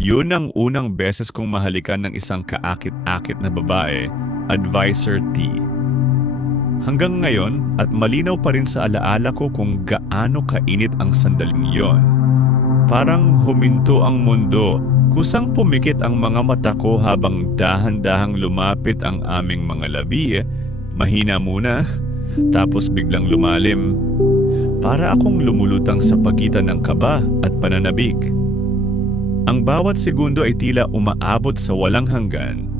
Yun ang unang beses kong mahalikan ng isang kaakit-akit na babae, Advisor T. Hanggang ngayon at malinaw pa rin sa alaala ko kung gaano kainit ang sandaling yon. Parang huminto ang mundo, kusang pumikit ang mga mata ko habang dahan-dahang lumapit ang aming mga labi. Mahina muna, tapos biglang lumalim. Para akong lumulutang sa pagitan ng kaba at pananabik. Ang bawat segundo ay tila umaabot sa walang hanggan.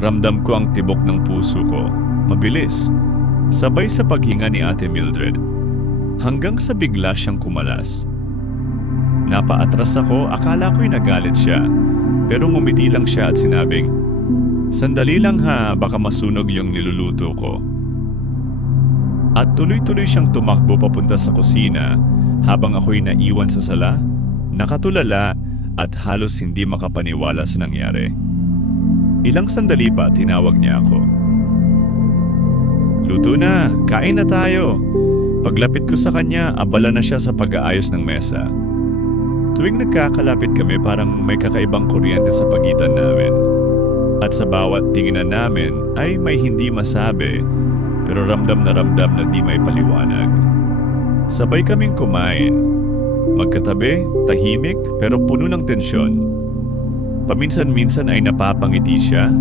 Ramdam ko ang tibok ng puso ko, mabilis, sabay sa paghinga ni Ate Mildred. Hanggang sa bigla siyang kumalas. Napaatras ako, akala ko'y nagalit siya, pero ngumiti lang siya at sinabing, "Sandali lang ha, baka masunog yung niluluto ko." At tuloy-tuloy siyang tumakbo papunta sa kusina habang ako'y naiwan sa sala, nakatulala at halos hindi makapaniwala sa nangyari. Ilang sandali pa tinawag niya ako. "Luto na, kain na tayo." Paglapit ko sa kanya, abala na siya sa pag-aayos ng mesa. Tuwing nagkakalapit kami parang may kakaibang kuryente sa pagitan namin. At sa bawat tinginan namin ay may hindi masabi, pero ramdam na di may paliwanag. Sabay kaming kumain. Magkatabi, tahimik, pero puno ng tensyon. Paminsan-minsan ay napapangiti siya,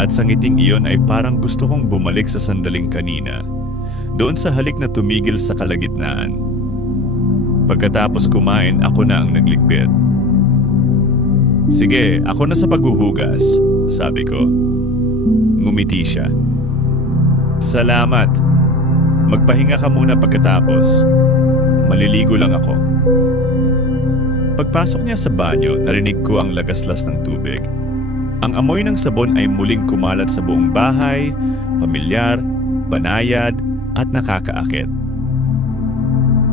at sa ngiting iyon ay parang gusto kong bumalik sa sandaling kanina, doon sa halik na tumigil sa kalagitnaan. Pagkatapos kumain, ako na ang nagligpit. "Sige, ako na sa paghuhugas," sabi ko. Ngumiti siya. "Salamat. Magpahinga ka muna pagkatapos. Maliligo lang ako." Pagpasok niya sa banyo, narinig ko ang lagaslas ng tubig. Ang amoy ng sabon ay muling kumalat sa buong bahay, pamilyar, banayad, at nakakaakit.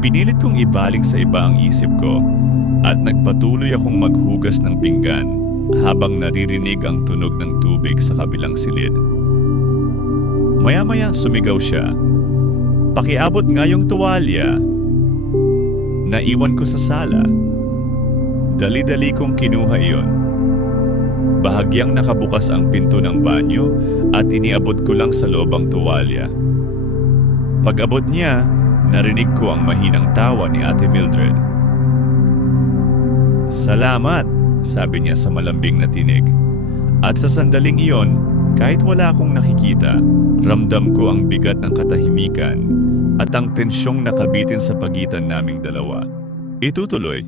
Pinilit kong ibaling sa iba ang isip ko at nagpatuloy akong maghugas ng pinggan habang naririnig ang tunog ng tubig sa kabilang silid. Maya-maya sumigaw siya, "Pakiabot nga yung tuwalya." Naiwan ko sa sala. Dali-dali kong kinuha iyon. Bahagyang nakabukas ang pinto ng banyo at iniabot ko lang sa loob ang tuwalya. Pag-abot niya, narinig ko ang mahinang tawa ni Ate Mildred. "Salamat," sabi niya sa malambing na tinig. At sa sandaling iyon, kahit wala akong nakikita, ramdam ko ang bigat ng katahimikan at ang tensyong nakabitin sa pagitan naming dalawa. Itutuloy.